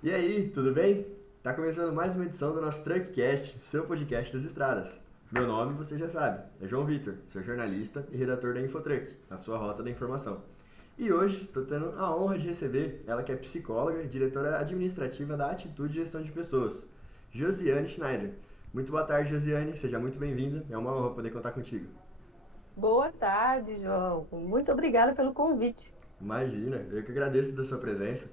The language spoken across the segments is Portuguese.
E aí, tudo bem? Tá começando mais uma edição do nosso Truckcast, seu podcast das estradas. Meu nome, você já sabe, é João Vitor, sou jornalista e redator da Infotruck, a sua rota da informação. E hoje estou tendo a honra de receber ela que é psicóloga e diretora administrativa da Atitude e Gestão de Pessoas, Josiane Schneider. Muito boa tarde, Josiane, seja muito bem-vinda, é uma honra poder contar contigo. Boa tarde, João. Muito obrigada pelo convite. Imagina, eu que agradeço da sua presença.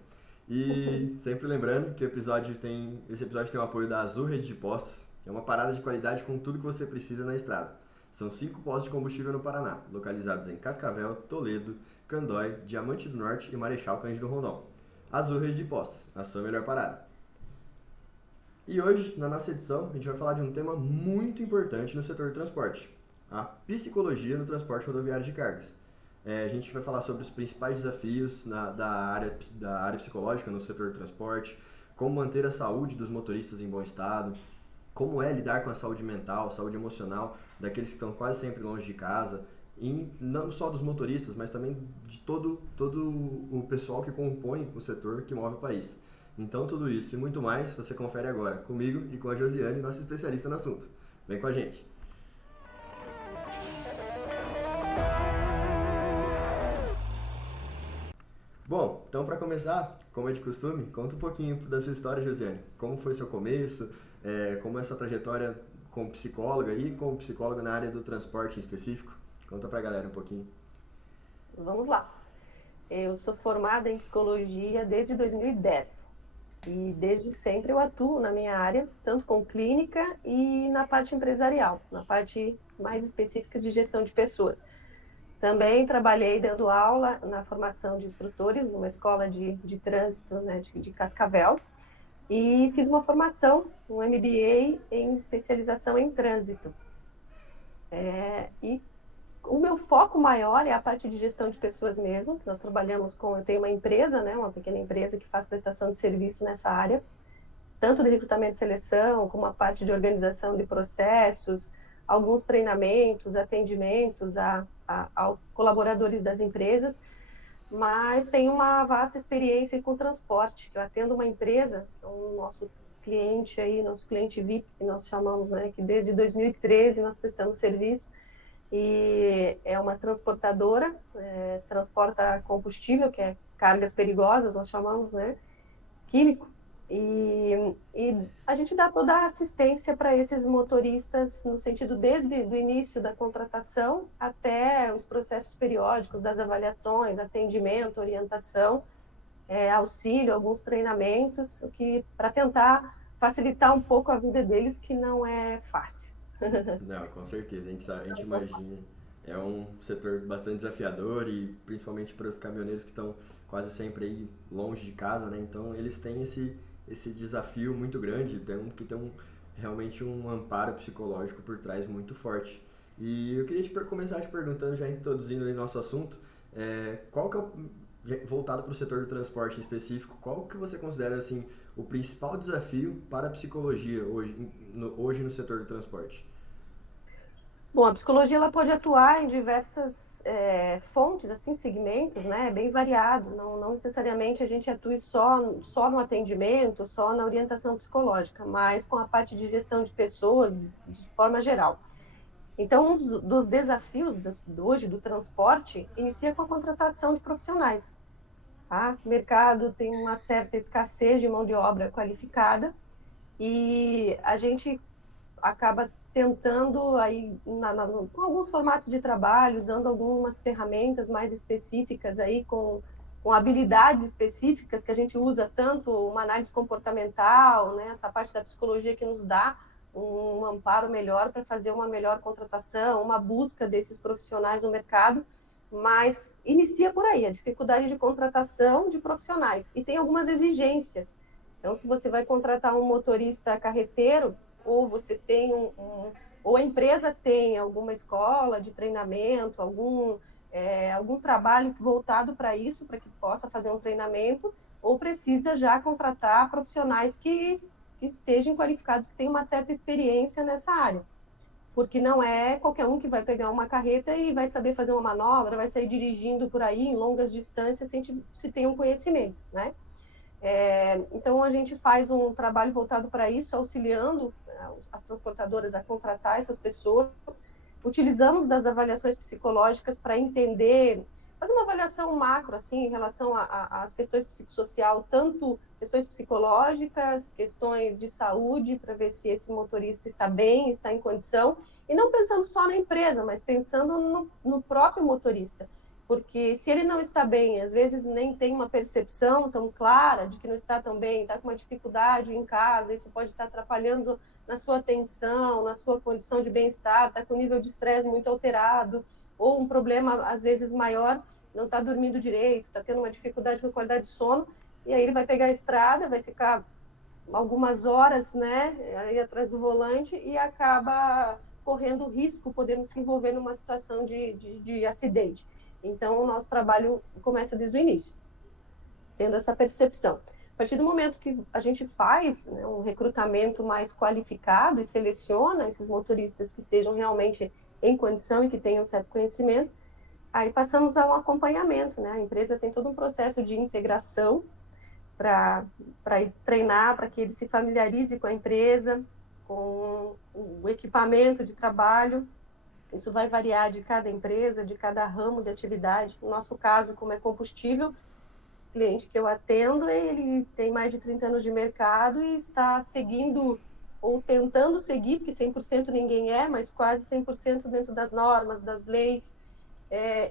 E sempre lembrando que esse episódio tem o apoio da Azul Rede de Postos, que é uma parada de qualidade com tudo que você precisa na estrada. São 5 postos de combustível no Paraná, localizados em Cascavel, Toledo, Candói, Diamante do Norte e Marechal Cândido Rondon. Azul Rede de Postos, a sua melhor parada. E hoje, na nossa edição, a gente vai falar de um tema muito importante no setor do transporte: a psicologia no transporte rodoviário de cargas. A gente vai falar sobre os principais desafios da área psicológica no setor do transporte, como manter a saúde dos motoristas em bom estado, como é lidar com a saúde mental, saúde emocional daqueles que estão quase sempre longe de casa, e não só dos motoristas, mas também de todo o pessoal que compõe o setor que move o país. Então, tudo isso e muito mais você confere agora comigo e com a Josiane, nossa especialista no assunto. Vem com a gente! Bom, então para começar, como é de costume, conta um pouquinho da sua história, Josiane. Como foi seu começo, como é sua trajetória como psicóloga e como psicóloga na área do transporte em específico? Conta pra galera um pouquinho. Vamos lá. Eu sou formada em psicologia desde 2010 e desde sempre eu atuo na minha área, tanto com clínica e na parte empresarial, na parte mais específica de gestão de pessoas. Também trabalhei dando aula na formação de instrutores numa escola de trânsito, né, de Cascavel, e fiz uma formação, um MBA em especialização em trânsito. E o meu foco maior é a parte de gestão de pessoas mesmo. Nós trabalhamos com, eu tenho uma empresa, né, uma pequena empresa que faz prestação de serviço nessa área, tanto de recrutamento e seleção, como a parte de organização de processos, alguns treinamentos, atendimentos a colaboradores das empresas, mas tenho uma vasta experiência com transporte. Eu atendo uma empresa, o nosso cliente aí, nosso cliente VIP, que nós chamamos, né, que desde 2013 nós prestamos serviço, e é uma transportadora, transporta combustível, que é cargas perigosas, nós chamamos, né, químico, e a gente dá toda a assistência para esses motoristas, no sentido desde o início da contratação até os processos periódicos das avaliações, atendimento, orientação, auxílio, alguns treinamentos, o que para tentar facilitar um pouco a vida deles, que não é fácil. Não, com certeza, a gente imagina. É um setor bastante desafiador e principalmente para os caminhoneiros que estão quase sempre aí longe de casa, né? Então eles têm esse desafio muito grande, realmente um amparo psicológico por trás muito forte. E eu queria começar te perguntando, já introduzindo aí nosso assunto, qual que é voltado para o setor do transporte em específico, qual que você considera assim o principal desafio para a psicologia hoje no setor do transporte? Bom, a psicologia ela pode atuar em diversas fontes, assim, segmentos, né? É bem variado. Não necessariamente a gente atue só no atendimento, só na orientação psicológica, mas com a parte de gestão de pessoas de forma geral. Então, um dos desafios hoje do transporte inicia com a contratação de profissionais. Tá? O mercado tem uma certa escassez de mão de obra qualificada e a gente acaba tentando aí com alguns formatos de trabalho, usando algumas ferramentas mais específicas aí com habilidades específicas que a gente usa tanto uma análise comportamental, né, essa parte da psicologia que nos dá um amparo melhor para fazer uma melhor contratação, uma busca desses profissionais no mercado, mas inicia por aí, a dificuldade de contratação de profissionais. E tem algumas exigências. Então, se você vai contratar um motorista carreteiro, ou você tem ou a empresa tem alguma escola de treinamento, algum trabalho voltado para isso, para que possa fazer um treinamento, ou precisa já contratar profissionais que estejam qualificados, que tenham uma certa experiência nessa área. Porque não é qualquer um que vai pegar uma carreta e vai saber fazer uma manobra, vai sair dirigindo por aí em longas distâncias sem se ter um conhecimento, né? Então, a gente faz um trabalho voltado para isso, auxiliando as transportadoras a contratar essas pessoas. Utilizamos das avaliações psicológicas para entender, fazer uma avaliação macro, assim, em relação às questões psicossocial, tanto questões psicológicas, questões de saúde, para ver se esse motorista está bem, está em condição, e não pensando só na empresa, mas pensando no próprio motorista. Porque se ele não está bem, às vezes nem tem uma percepção tão clara de que não está tão bem, está com uma dificuldade em casa, isso pode estar atrapalhando na sua atenção, na sua condição de bem-estar, está com o nível de estresse muito alterado, ou um problema, às vezes, maior, não está dormindo direito, está tendo uma dificuldade com a qualidade de sono, e aí ele vai pegar a estrada, vai ficar algumas horas, né, aí atrás do volante e acaba correndo risco, podendo se envolver numa situação de acidente. Então, o nosso trabalho começa desde o início, tendo essa percepção. A partir do momento que a gente faz, né, um recrutamento mais qualificado e seleciona esses motoristas que estejam realmente em condição e que tenham certo conhecimento, aí passamos a um acompanhamento, né? A empresa tem todo um processo de integração para treinar, para que ele se familiarize com a empresa, com o equipamento de trabalho. Isso vai variar de cada empresa, de cada ramo de atividade. No nosso caso, como é combustível, o cliente que eu atendo, ele tem mais de 30 anos de mercado e está seguindo ou tentando seguir, porque 100% ninguém é, mas quase 100% dentro das normas, das leis.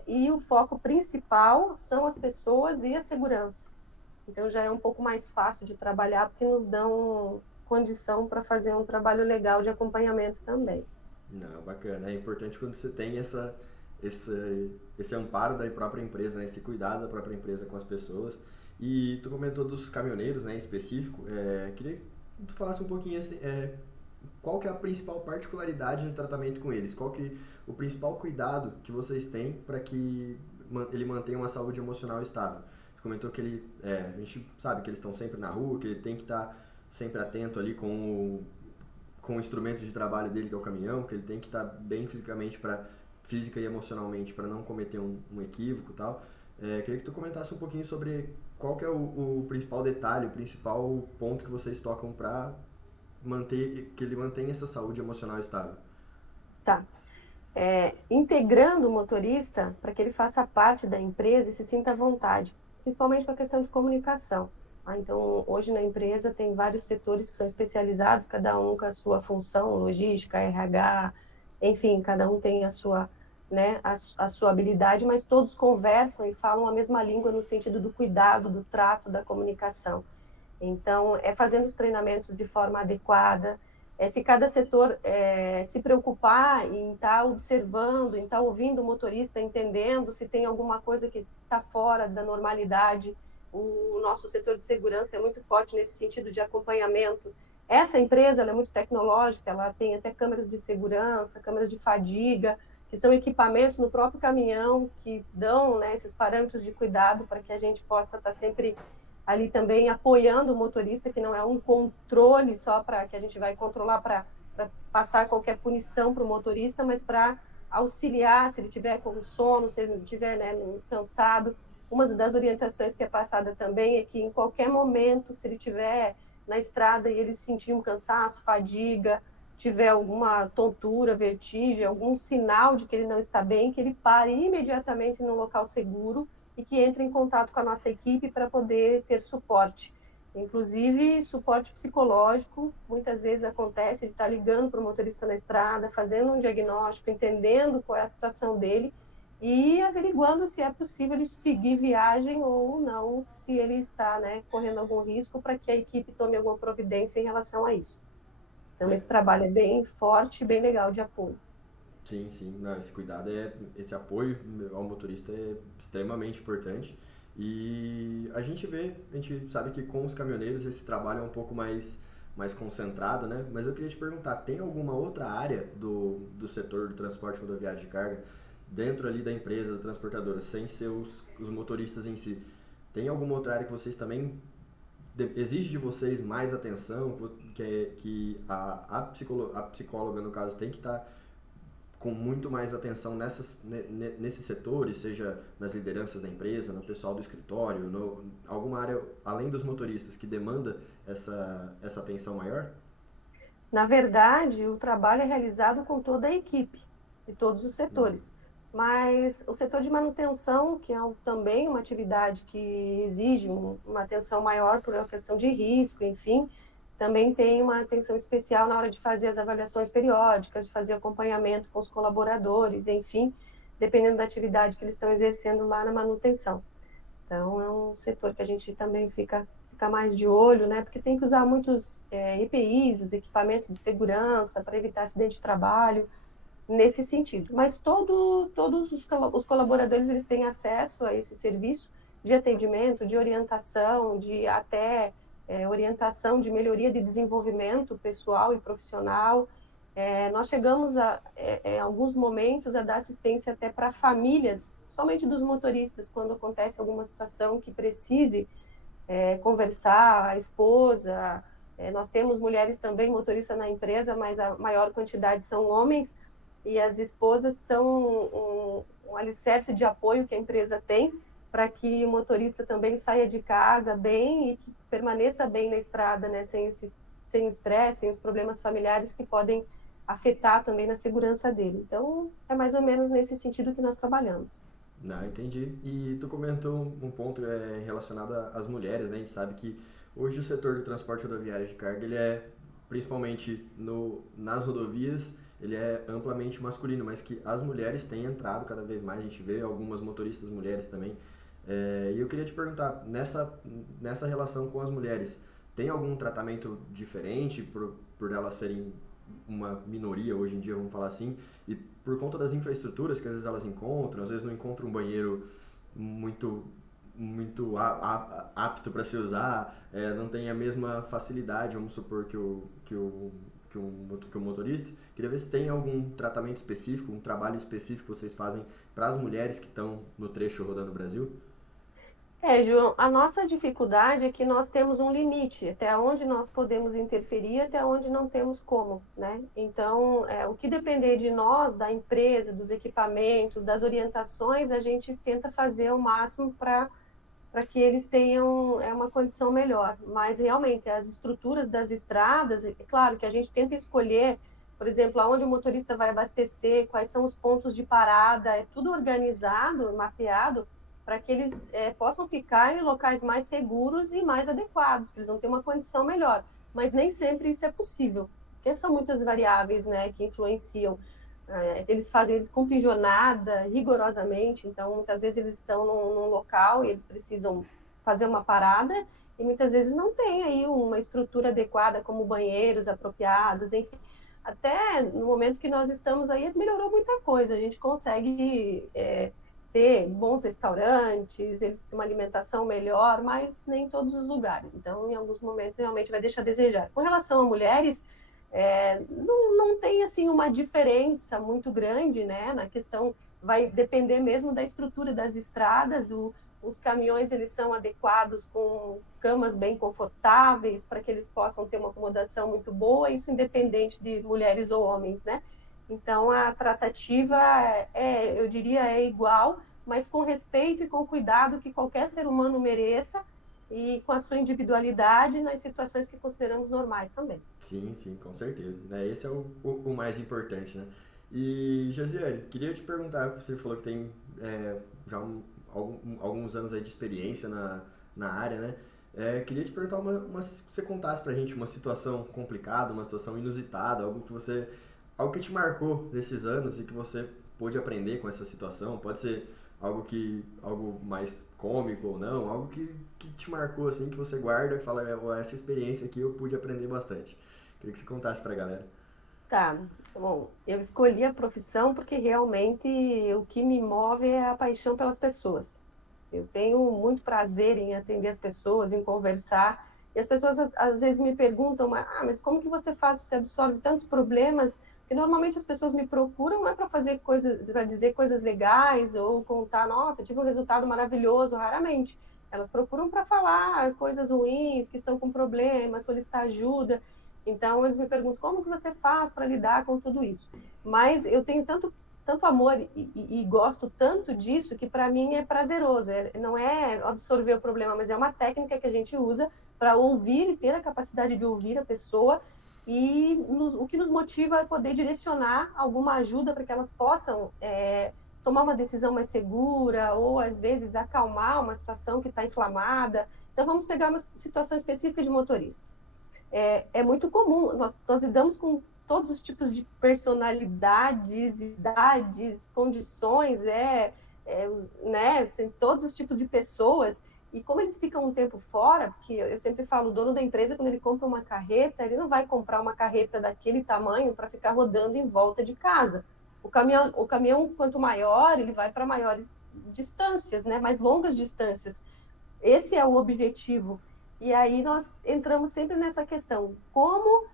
E o foco principal são as pessoas e a segurança. Então já é um pouco mais fácil de trabalhar, porque nos dão condição para fazer um trabalho legal de acompanhamento também. Não, bacana. É importante quando você tem esse amparo da própria empresa, né? Esse cuidado da própria empresa com as pessoas. E tu comentou dos caminhoneiros, né, em específico. Queria que tu falasse um pouquinho assim, qual que é a principal particularidade no tratamento com eles? Qual que o principal cuidado que vocês têm para que ele mantenha uma saúde emocional estável? Você comentou que a gente sabe que eles estão sempre na rua, que ele tem que estar sempre atento ali com o instrumento de trabalho dele, que é o caminhão, que ele tem que estar bem fisicamente, física e emocionalmente, para não cometer um equívoco e tal. Queria que tu comentasse um pouquinho sobre qual que é o principal detalhe, o principal ponto que vocês tocam para que ele mantenha essa saúde emocional estável. Tá. Integrando o motorista para que ele faça parte da empresa e se sinta à vontade, principalmente com a questão de comunicação. Então, hoje na empresa tem vários setores que são especializados, cada um com a sua função, logística, RH, enfim, cada um tem a sua, né, a sua habilidade, mas todos conversam e falam a mesma língua no sentido do cuidado, do trato, da comunicação. Então, fazendo os treinamentos de forma adequada, se cada setor se preocupar em estar observando, em estar ouvindo o motorista, entendendo se tem alguma coisa que está fora da normalidade. O nosso setor de segurança é muito forte nesse sentido de acompanhamento. Essa empresa ela é muito tecnológica, ela tem até câmeras de segurança, câmeras de fadiga, que são equipamentos no próprio caminhão que dão, né, esses parâmetros de cuidado para que a gente possa estar sempre ali também apoiando o motorista, que não é um controle só para que a gente vai controlar para passar qualquer punição para o motorista, mas para auxiliar se ele tiver com sono, se ele estiver, né, cansado. Uma das orientações que é passada também é que em qualquer momento, se ele estiver na estrada e ele sentir um cansaço, fadiga, tiver alguma tontura, vertigem, algum sinal de que ele não está bem, que ele pare imediatamente num local seguro e que entre em contato com a nossa equipe para poder ter suporte. Inclusive, suporte psicológico, muitas vezes acontece de estar ligando para o motorista na estrada, fazendo um diagnóstico, entendendo qual é a situação dele e averiguando se é possível ele seguir viagem ou não, se ele está, né, correndo algum risco, para que a equipe tome alguma providência em relação a isso. Então, esse trabalho é bem forte e bem legal de apoio. Sim, sim. Não, esse apoio ao motorista é extremamente importante. E a gente sabe que com os caminhoneiros esse trabalho é um pouco mais concentrado, né? Mas eu queria te perguntar, tem alguma outra área do setor do transporte rodoviário de carga, dentro ali da empresa, da transportadora, sem ser os motoristas em si? Tem alguma outra área que vocês também exige de vocês mais atenção, que a psicóloga, no caso, tem que estar com muito mais atenção nesses setores, seja nas lideranças da empresa, no pessoal do escritório, alguma área além dos motoristas que demanda essa atenção maior? Na verdade, o trabalho é realizado com toda a equipe, de todos os Uhum. setores. Mas o setor de manutenção, que é também uma atividade que exige uma atenção maior por uma questão de risco, enfim, também tem uma atenção especial na hora de fazer as avaliações periódicas, de fazer acompanhamento com os colaboradores, enfim, dependendo da atividade que eles estão exercendo lá na manutenção. Então, é um setor que a gente também fica mais de olho, né? Porque tem que usar muitos EPIs, os equipamentos de segurança, para evitar acidente de trabalho, nesse sentido. Mas todos os colaboradores eles têm acesso a esse serviço de atendimento, de orientação, de até orientação de melhoria de desenvolvimento pessoal e profissional. Nós chegamos em alguns momentos a dar assistência até para famílias, somente dos motoristas, quando acontece alguma situação que precise conversar, a esposa. Nós temos mulheres também motoristas na empresa, mas a maior quantidade são homens, e as esposas são um alicerce de apoio que a empresa tem para que o motorista também saia de casa bem e que permaneça bem na estrada, né, sem o estresse, sem os problemas familiares que podem afetar também na segurança dele. Então, é mais ou menos nesse sentido que nós trabalhamos. Não, entendi. E tu comentou um ponto relacionado às mulheres, né? A gente sabe que hoje o setor do transporte rodoviário de carga, ele é, principalmente nas rodovias, ele é amplamente masculino, mas que as mulheres têm entrado cada vez mais, a gente vê algumas motoristas mulheres também. E eu queria te perguntar, nessa relação com as mulheres, tem algum tratamento diferente por elas serem uma minoria hoje em dia, vamos falar assim, e por conta das infraestruturas que às vezes elas encontram, às vezes não encontram um banheiro muito apto para se usar, não tem a mesma facilidade, vamos supor, que o motorista. Queria ver se tem algum tratamento específico, um trabalho específico que vocês fazem para as mulheres que estão no trecho rodando o Brasil? João, a nossa dificuldade é que nós temos um limite, até onde nós podemos interferir, até onde não temos como, né? Então, o que depender de nós, da empresa, dos equipamentos, das orientações, a gente tenta fazer o máximo para que eles tenham uma condição melhor. Mas, realmente, as estruturas das estradas, é claro que a gente tenta escolher, por exemplo, aonde o motorista vai abastecer, quais são os pontos de parada, é tudo organizado, mapeado, para que eles possam ficar em locais mais seguros e mais adequados, que eles vão ter uma condição melhor. Mas nem sempre isso é possível, porque são muitas variáveis, né, que influenciam. Eles cumprem jornada rigorosamente, então muitas vezes eles estão num local e eles precisam fazer uma parada e muitas vezes não tem aí uma estrutura adequada, como banheiros apropriados, enfim. Até no momento que nós estamos aí, melhorou muita coisa. A gente consegue ter bons restaurantes, eles têm uma alimentação melhor, mas nem em todos os lugares. Então, em alguns momentos, realmente vai deixar a desejar. Com relação a mulheres, não tem assim uma diferença muito grande, né? Na questão vai depender mesmo da estrutura das estradas. Os caminhões eles são adequados com camas bem confortáveis para que eles possam ter uma acomodação muito boa, isso independente de mulheres ou homens, né? Então a tratativa eu diria, é igual, mas com respeito e com cuidado que qualquer ser humano mereça e com a sua individualidade nas situações que consideramos normais também. Sim, sim, com certeza. Né? Esse é o mais importante, né? E, Josiane, queria te perguntar, você falou que tem já alguns anos aí de experiência na área, né? Queria te perguntar se você contasse pra gente uma situação complicada, uma situação inusitada, algo que te marcou nesses anos e que você pôde aprender com essa situação. Pode ser algo mais cômico ou não, algo que te marcou assim, que você guarda e fala, essa experiência aqui eu pude aprender bastante. Queria que você contasse pra galera. Tá, bom, eu escolhi a profissão porque realmente o que me move é a paixão pelas pessoas. Eu tenho muito prazer em atender as pessoas, em conversar. E as pessoas às vezes me perguntam, mas como que você faz? Você absorve tantos problemas? Porque normalmente as pessoas me procuram não é para fazer coisas, para dizer coisas legais ou contar, nossa, tive um resultado maravilhoso, raramente. Elas procuram para falar coisas ruins, que estão com problemas, solicitar ajuda. Então, eles me perguntam como que você faz para lidar com tudo isso. Mas eu tenho tanto amor e gosto tanto disso que para mim é prazeroso. Não é absorver o problema, mas é uma técnica que a gente usa para ouvir e ter a capacidade de ouvir a pessoa e o que nos motiva é poder direcionar alguma ajuda para que elas possam tomar uma decisão mais segura ou, às vezes, acalmar uma situação que está inflamada. Então, vamos pegar uma situação específica de motoristas. É muito comum, nós lidamos com todos os tipos de personalidades, idades, condições, né, todos os tipos de pessoas, e como eles ficam um tempo fora, porque eu sempre falo, o dono da empresa, quando ele compra uma carreta, ele não vai comprar uma carreta daquele tamanho para ficar rodando em volta de casa. O caminhão, quanto maior, ele vai para maiores distâncias, né, mais longas distâncias. Esse é o objetivo. E aí nós entramos sempre nessa questão, como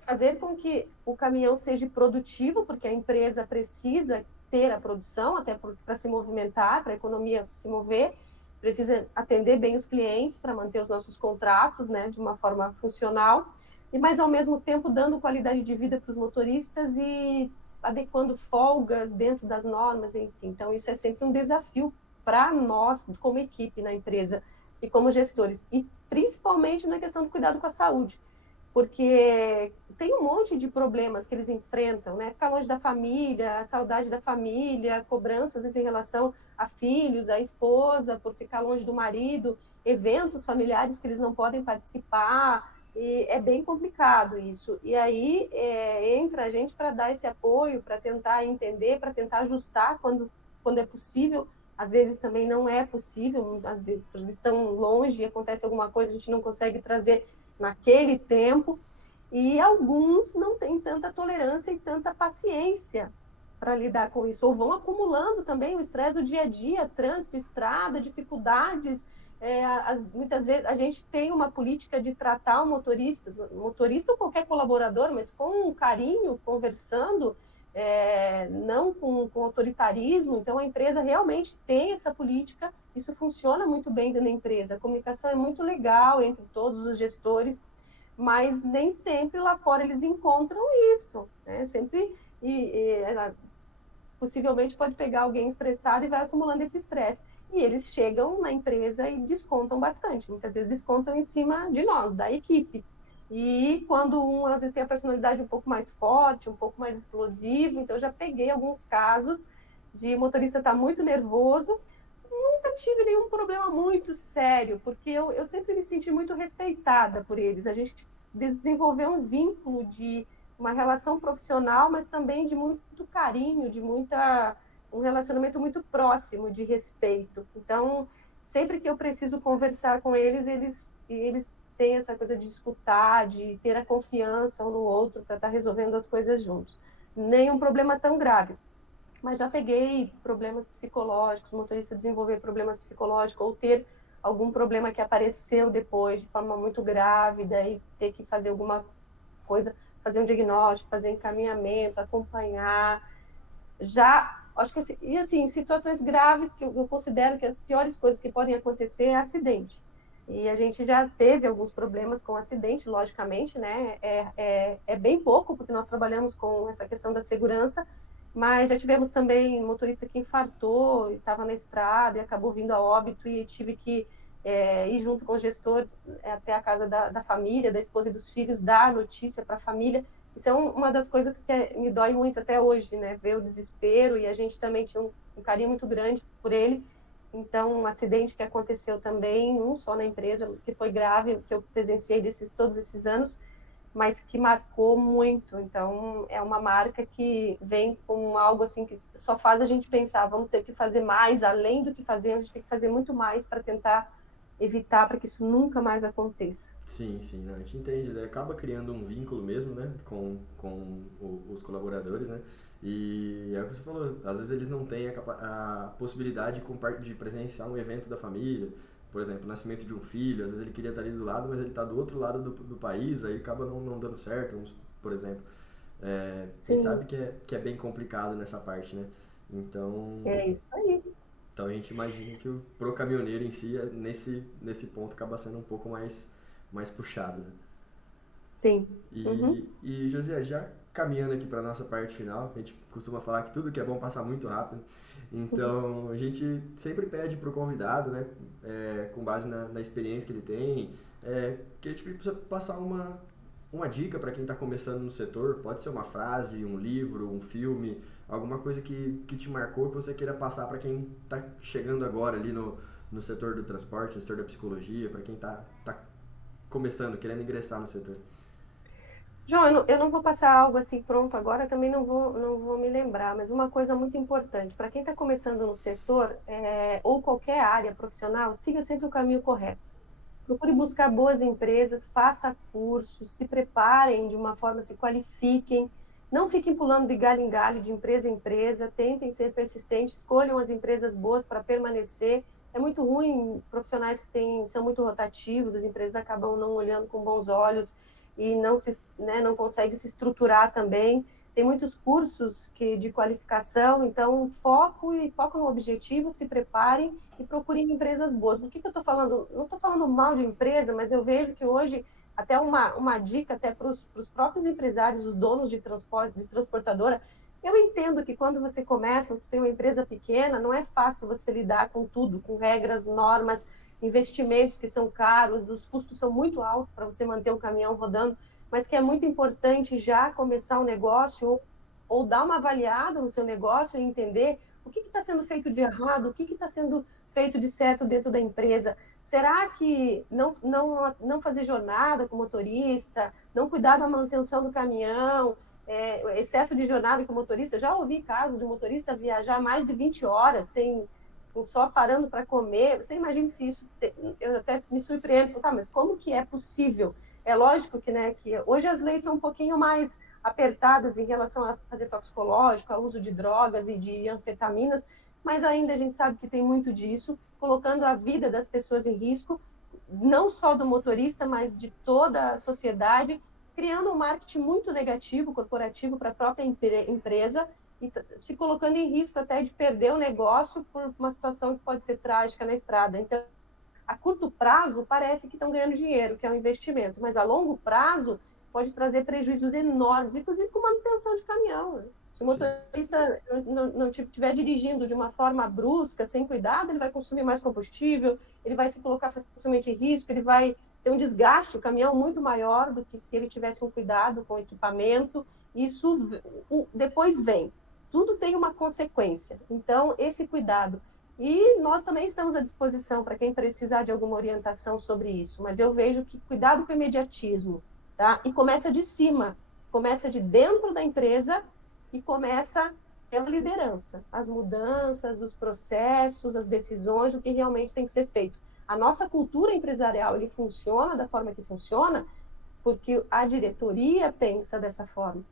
fazer com que o caminhão seja produtivo, porque a empresa precisa ter a produção, até para se movimentar, para a economia se mover, precisa atender bem os clientes para manter os nossos contratos, né, de uma forma funcional, mas ao mesmo tempo dando qualidade de vida para os motoristas e adequando folgas dentro das normas, enfim. Então isso é sempre um desafio para nós, como equipe na empresa e como gestores, e principalmente na questão do cuidado com a saúde, porque tem um monte de problemas que eles enfrentam, né? Ficar longe da família, a saudade da família, cobranças às vezes, em relação a filhos, a esposa, por ficar longe do marido, eventos familiares que eles não podem participar, e é bem complicado isso. E aí entra a gente para dar esse apoio, para tentar entender, para tentar ajustar quando é possível. Às vezes também não é possível, às vezes eles estão longe e acontece alguma coisa, a gente não consegue trazer naquele tempo, e alguns não têm tanta tolerância e tanta paciência para lidar com isso, ou vão acumulando também o estresse do dia a dia, trânsito, estrada, dificuldades. Muitas vezes a gente tem uma política de tratar o motorista ou qualquer colaborador, mas com carinho, conversando, não com autoritarismo. Então, a empresa realmente tem essa política, isso funciona muito bem dentro da empresa. A comunicação é muito legal entre todos os gestores, mas nem sempre lá fora eles encontram isso, né? Sempre, possivelmente pode pegar alguém estressado e vai acumulando esse estresse. E eles chegam na empresa e descontam bastante, muitas vezes descontam em cima de nós, da equipe. E quando às vezes tem a personalidade um pouco mais forte, um pouco mais explosivo, então eu já peguei alguns casos de motorista estar muito nervoso. Nunca tive nenhum problema muito sério, porque eu sempre me senti muito respeitada por eles. A gente desenvolveu um vínculo de uma relação profissional, mas também de muito carinho, um relacionamento muito próximo, de respeito. Então, sempre que eu preciso conversar com eles têm essa coisa de escutar, de ter a confiança um no outro para estar resolvendo as coisas juntos. Nenhum problema tão grave, mas já peguei problemas psicológicos, motorista desenvolver problemas psicológicos ou ter algum problema que apareceu depois de forma muito grave, daí ter que fazer alguma coisa, fazer um diagnóstico, fazer encaminhamento, acompanhar. Já, acho que assim, e assim, situações graves que eu considero que as piores coisas que podem acontecer é acidente. E a gente já teve alguns problemas com acidente, logicamente, né? É bem pouco, porque nós trabalhamos com essa questão da segurança, mas já tivemos também um motorista que infartou, estava na estrada e acabou vindo a óbito, e tive que ir junto com o gestor até a casa da família, da esposa e dos filhos, dar a notícia para a família. Isso é uma das coisas que me dói muito até hoje, né? Ver o desespero, e a gente também tinha um carinho muito grande por ele. Então, um acidente que aconteceu também, um só na empresa, que foi grave, que eu presenciei todos esses anos, mas que marcou muito. Então, é uma marca que vem com algo assim que só faz a gente pensar, vamos ter que fazer mais, além do que fazer, a gente tem que fazer muito mais para tentar evitar para que isso nunca mais aconteça. Sim, sim, não, a gente entende, né? Acaba criando um vínculo mesmo, né, com os colaboradores, né? E é o que você falou, às vezes eles não têm a possibilidade de presenciar um evento da família, por exemplo, o nascimento de um filho, às vezes ele queria estar ali do lado, mas ele está do outro lado do país, aí acaba não dando certo, por exemplo. A gente Sim, sabe que é bem complicado nessa parte, né? Então, é isso aí. então a gente imagina que pro caminhoneiro em si, nesse ponto, acaba sendo um pouco mais puxado, né? Sim. Uhum. E José, já caminhando aqui para nossa parte final, a gente costuma falar que tudo que é bom passa muito rápido. Então, a gente sempre pede para o convidado, né, com base na experiência que ele tem, que a gente precisa passar uma dica para quem está começando no setor. Pode ser uma frase, um livro, um filme, alguma coisa que te marcou, que você queira passar para quem está chegando agora ali no setor do transporte, no setor da psicologia, para quem tá começando, querendo ingressar no setor. João, eu não vou passar algo assim pronto agora, também não vou me lembrar, mas uma coisa muito importante, para quem está começando no setor, ou qualquer área profissional, siga sempre o caminho correto. Procure buscar boas empresas, faça cursos, se preparem de uma forma, se qualifiquem, não fiquem pulando de galho em galho, de empresa em empresa, tentem ser persistentes, escolham as empresas boas para permanecer. É muito ruim profissionais são muito rotativos, as empresas acabam não olhando com bons olhos e não conseguem se estruturar também. Tem muitos cursos de qualificação, então foco no objetivo, se preparem e procurem empresas boas. Do que eu estou falando? Não estou falando mal de empresa, mas eu vejo que hoje, até uma dica até para os próprios empresários, os donos de transporte, de transportadora, eu entendo que quando você começa, tem uma empresa pequena, não é fácil você lidar com tudo, com regras, normas, investimentos que são caros, os custos são muito altos para você manter o caminhão rodando, mas que é muito importante já começar um negócio ou dar uma avaliada no seu negócio e entender o que está sendo feito de errado, o que está sendo feito de certo dentro da empresa. Será que não fazer jornada com o motorista, não cuidar da manutenção do caminhão, excesso de jornada com o motorista? Já ouvi casos de um motorista viajar mais de 20 horas só parando para comer. Você imagina se isso... Eu até me surpreendo, tá, mas como que é possível? É lógico que, né, que hoje as leis são um pouquinho mais apertadas em relação a fazer toxicológico, ao uso de drogas e de anfetaminas, mas ainda a gente sabe que tem muito disso, colocando a vida das pessoas em risco, não só do motorista, mas de toda a sociedade, criando um marketing muito negativo, corporativo, para a própria empresa, e se colocando em risco até de perder o negócio por uma situação que pode ser trágica na estrada. Então, a curto prazo parece que estão ganhando dinheiro, que é um investimento, mas a longo prazo pode trazer prejuízos enormes, inclusive com manutenção de caminhão, né? Se o Sim. motorista não estiver dirigindo de uma forma brusca, sem cuidado, ele vai consumir mais combustível, ele vai se colocar facilmente em risco, ele vai ter um desgaste, o caminhão muito maior do que se ele tivesse um cuidado com o equipamento. Isso depois vem. Tudo tem uma consequência. Então, esse cuidado. E nós também estamos à disposição para quem precisar de alguma orientação sobre isso. Mas eu vejo que cuidado com o imediatismo, tá? E começa de cima, começa de dentro da empresa e começa pela liderança. As mudanças, os processos, as decisões, o que realmente tem que ser feito. A nossa cultura empresarial, ele funciona da forma que funciona porque a diretoria pensa dessa forma,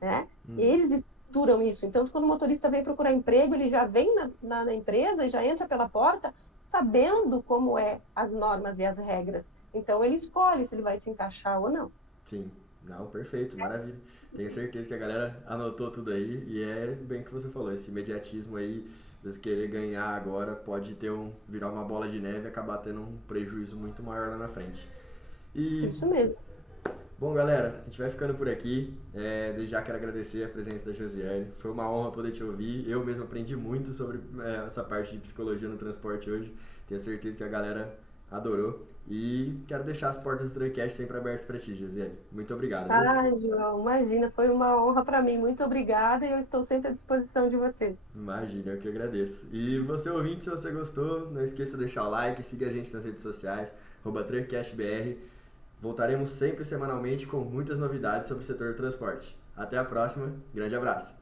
né? Eles estruturam isso. Então, quando o motorista vem procurar emprego, ele já vem na empresa e já entra pela porta sabendo como as normas e as regras. Então, ele escolhe se ele vai se encaixar ou não. Sim, não, perfeito, maravilha. Tenho certeza que a galera anotou tudo aí e é bem o que você falou, esse imediatismo aí, de querer ganhar agora, pode virar uma bola de neve e acabar tendo um prejuízo muito maior lá na frente. E, Isso mesmo. bom, galera, a gente vai ficando por aqui. Desde já quero agradecer a presença da Josiane. Foi uma honra poder te ouvir. Eu mesmo aprendi muito sobre essa parte de psicologia no transporte hoje. Tenho certeza que a galera adorou. E quero deixar as portas do Truckcast sempre abertas para ti, Josiane. Muito obrigado, viu? Ah, João, imagina, foi uma honra para mim. Muito obrigada e eu estou sempre à disposição de vocês. Imagina, eu que agradeço. E você ouvinte, se você gostou, não esqueça de deixar o like, siga a gente nas redes sociais, @truckcastbr. Voltaremos sempre semanalmente com muitas novidades sobre o setor do transporte. Até a próxima, grande abraço!